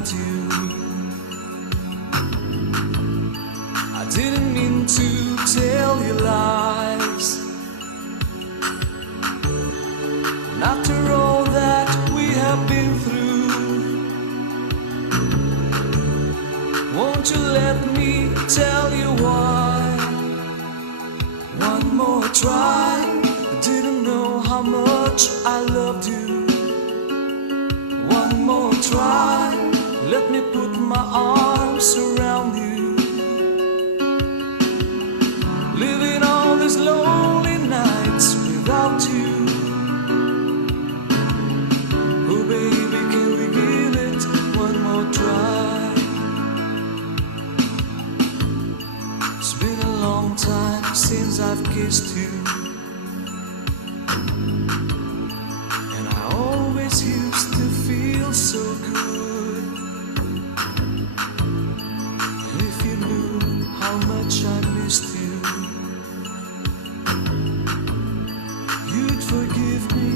want you. I didn't mean to tell you lies. And after all that we have been through, won't you let me tell you why? One more try. I didn't know how much I loved you. One more try. Let me put my arms around you. Living all these lonely nights without you. Oh baby, can we give it one more try? It's been a long time since I've kissed you, and I always used to feel so good. And if you knew how much I missed you, you'd forgive me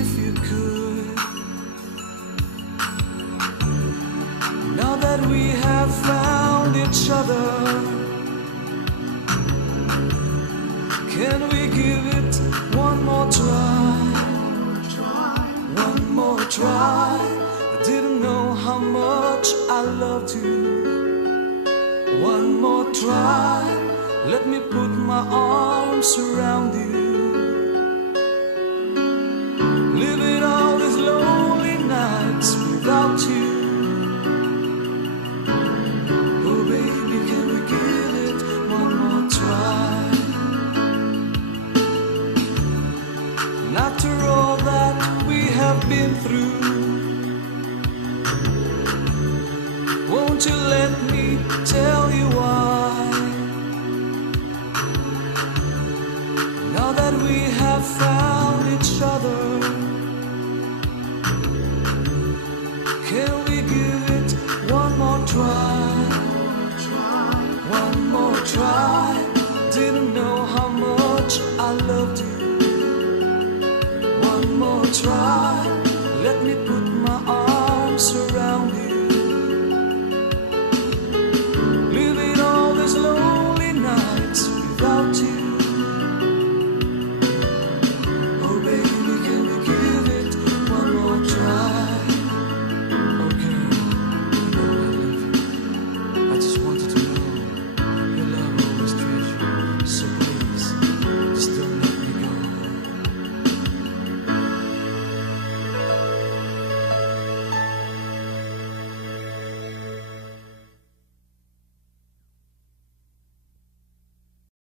if you could. Now that we have found each other, can we give it one more try? One more try. I didn't know how much I loved you. One more try. Let me put my arms around you. Living all these lonely nights without you. Oh baby, can we give it one more try? And after all that we have been through, won't you let me tell you why? Now that we have found each other, can we give it one more try? One more try. Didn't know how much I loved you. One more try. Let me put my arms around you.